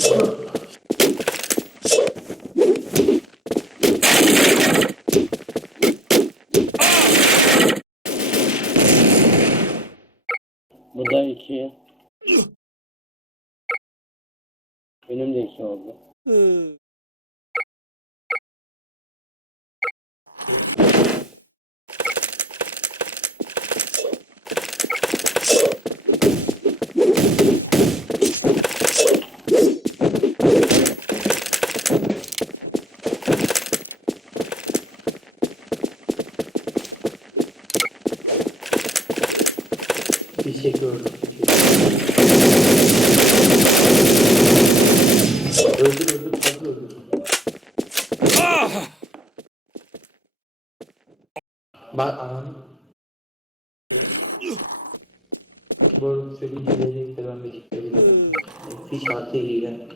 Bu da iki. Benim de iki oldu. bir şey gördüm. Öldür öldür fazla öldür. Bak ananı. Bu arada senin gelecekse ben de. Şey Hiç artı hile.